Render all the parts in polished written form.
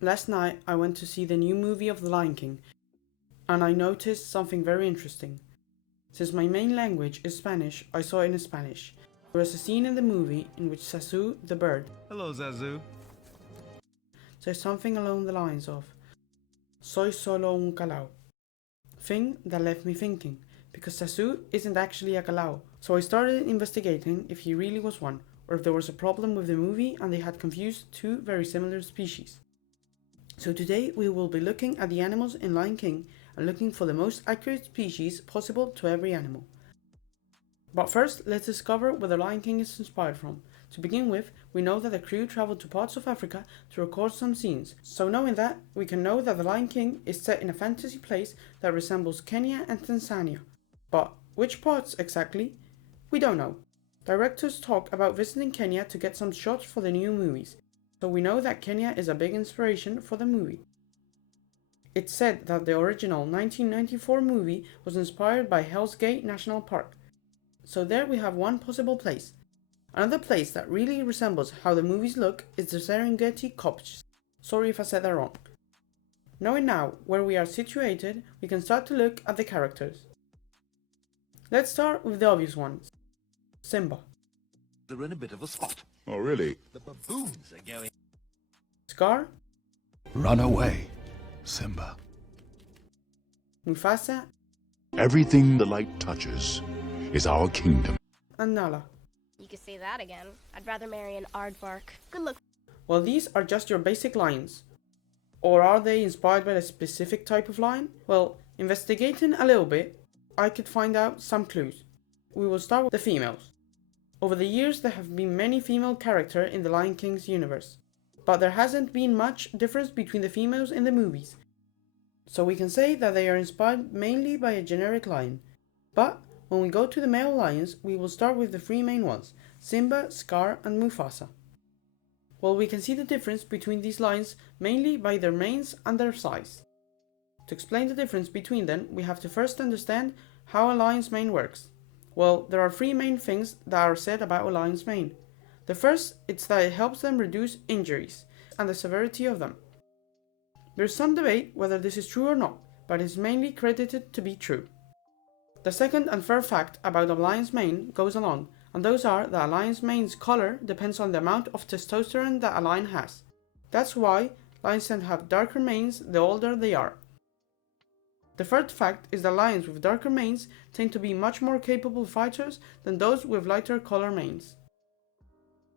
Last night I went to see the new movie of The Lion King, and I noticed something very interesting. Since my main language is Spanish, I saw it in Spanish. There was a scene in the movie in which Zazu, the bird, Hello, Zazu. says something along the lines of "Soy solo un calao," thing that left me thinking, because Zazu isn't actually a calao. So I started investigating if he really was one, or if there was a problem with the movie and they had confused two very similar species. So today we will be looking at the animals in Lion King and looking for the most accurate species possible to every animal. But first, let's discover where the Lion King is inspired from. To begin with, we know that the crew traveled to parts of Africa to record some scenes. So knowing that, we can know that the Lion King is set in a fantasy place that resembles Kenya and Tanzania. But which parts exactly? We don't know. Directors talk about visiting Kenya to get some shots for the new movies, so we know that Kenya is a big inspiration for the movie. It's said that the original 1994 movie was inspired by Hell's Gate National Park, so there we have one possible place. Another place that really resembles how the movies look is the Serengeti Copse. Sorry if I said that wrong. Knowing now where we are situated, we can start to look at the characters. Let's start with the obvious ones. Simba. They're in a bit of a spot. Oh, really? The baboons are going. Scar. Run away, Simba. Mufasa. Everything the light touches is our kingdom. And Nala. You could say that again. I'd rather marry an aardvark. Good luck. Well, these are just your basic lions. Or are they inspired by a specific type of lion? Well, investigating a little bit, I could find out some clues. We will start with the females. Over the years, there have been many female characters in the Lion King's universe, but there hasn't been much difference between the females in the movies. So we can say that they are inspired mainly by a generic lion. But when we go to the male lions, we will start with the three main ones, Simba, Scar and Mufasa. Well, we can see the difference between these lions mainly by their manes and their size. To explain the difference between them, we have to first understand how a lion's mane works. Well, there are three main things that are said about a lion's mane. The first is that it helps them reduce injuries and the severity of them. There is some debate whether this is true or not, but it is mainly credited to be true. The second and third fact about a lion's mane goes along, and those are that a lion's mane's color depends on the amount of testosterone that a lion has. That's why lions tend to have darker manes the older they are. The third fact is that lions with darker manes tend to be much more capable fighters than those with lighter color manes.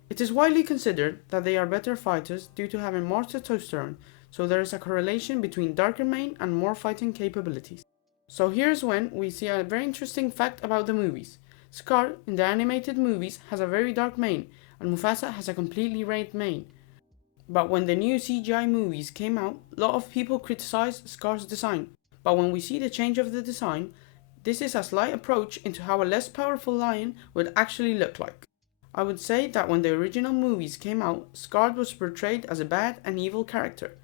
It is widely considered that they are better fighters due to having more testosterone, so there is a correlation between darker mane and more fighting capabilities. So here's when we see a very interesting fact about the movies. Scar in the animated movies has a very dark mane, and Mufasa has a completely red mane. But when the new CGI movies came out, a lot of people criticized Scar's design. But when we see the change of the design, this is a slight approach into how a less powerful lion would actually look like. I would say that when the original movies came out, Scar was portrayed as a bad and evil character.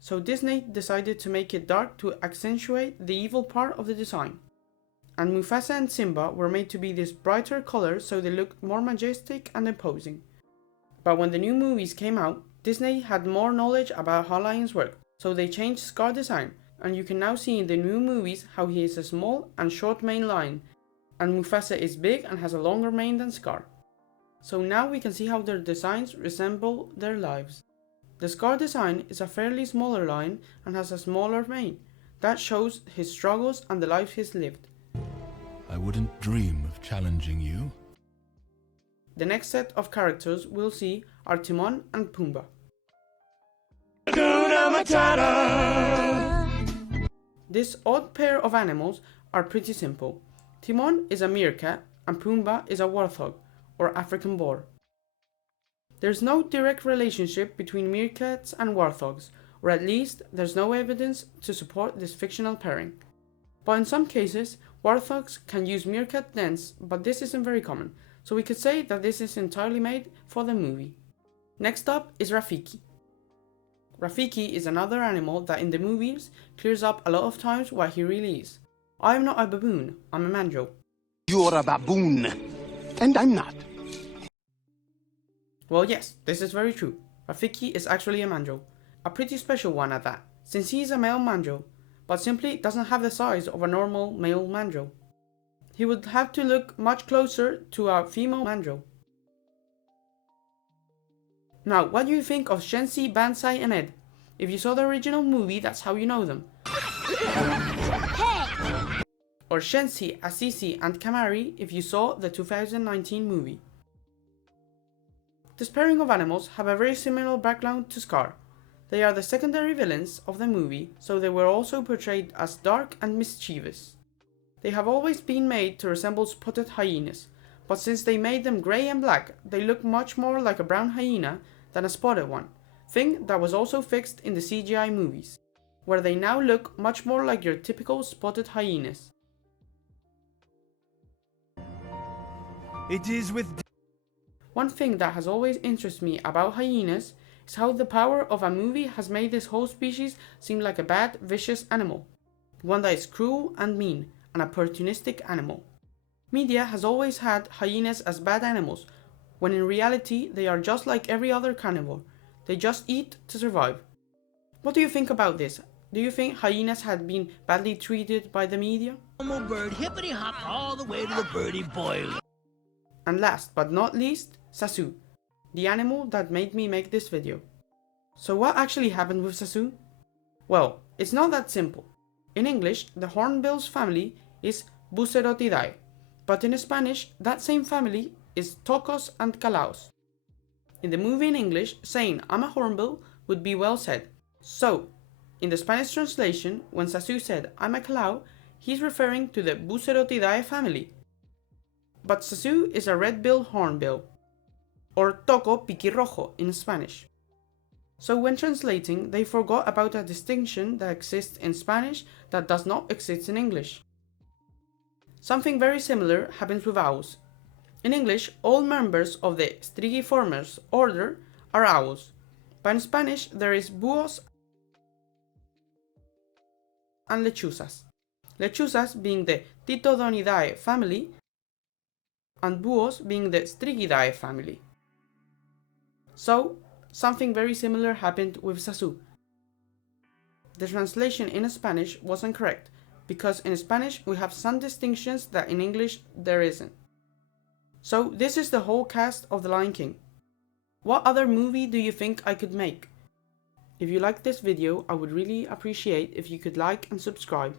So Disney decided to make it dark to accentuate the evil part of the design. And Mufasa and Simba were made to be this brighter color so they looked more majestic and imposing. But when the new movies came out, Disney had more knowledge about how lions work, so they changed Scar's design, and you can now see in the new movies how he is a small and short mane lion, and Mufasa is big and has a longer mane than Scar. So now we can see how their designs resemble their lives. The Scar design is a fairly smaller lion and has a smaller mane. That shows his struggles and the life he's lived. I wouldn't dream of challenging you. The next set of characters we'll see are Timon and Pumbaa. This odd pair of animals are pretty simple. Timon is a meerkat and Pumbaa is a warthog, or African boar. There's no direct relationship between meerkats and warthogs, or at least there's no evidence to support this fictional pairing. But in some cases, warthogs can use meerkat dens, but this isn't very common, so we could say that this is entirely made for the movie. Next up is Rafiki. Rafiki is another animal that in the movies clears up a lot of times what he really is. I'm not a baboon, I'm a mandrill. You're a baboon, and I'm not. Well, yes, this is very true. Rafiki is actually a mandrill. a pretty special one at that, since he is a male mandrill, but simply doesn't have the size of a normal male mandrill. He would have to look much closer to a female mandrill. Now, what do you think of Shensi, Bansai and Ed? If you saw the original movie, that's how you know them. Or Shensi, Assisi and Kamari if you saw the 2019 movie. This pairing of animals have a very similar background to Scar. They are the secondary villains of the movie, so they were also portrayed as dark and mischievous. They have always been made to resemble spotted hyenas, but since they made them grey and black, they look much more like a brown hyena than a spotted one, thing that was also fixed in the CGI movies, where they now look much more like your typical spotted hyenas. It is with One thing that has always interested me about hyenas is how the power of a movie has made this whole species seem like a bad, vicious animal, one that is cruel and mean, an opportunistic animal. Media has always had hyenas as bad animals, when in reality they are just like every other carnivore. They just eat to survive. What do you think about this? Do you think hyenas had been badly treated by the media? Bird hippity hop all the way to the birdie boiler. And last but not least, Sasu, the animal that made me make this video. So what actually happened with Sasu? Well, it's not that simple. In English, the hornbill's family is Bucerotidae, but in Spanish, that same family is Tocos and Calaos. In the movie in English, saying I'm a hornbill would be well said. So, in the Spanish translation, when Sasu said I'm a Calao, he's referring to the Bucerotidae family. But Sasu is a red-billed hornbill, or Toco piquirrojo in Spanish. So when translating, they forgot about a distinction that exists in Spanish that does not exist in English. Something very similar happens with owls. In English, all members of the Strigiformes order are owls, but in Spanish there is búhos and lechuzas. Lechuzas being the Titodonidae family and búhos being the Strigidae family. So, something very similar happened with Sasu. The translation in Spanish wasn't correct, because in Spanish we have some distinctions that in English there isn't. So this is the whole cast of The Lion King. What other movie do you think I could make? If you liked this video, I would really appreciate if you could like and subscribe,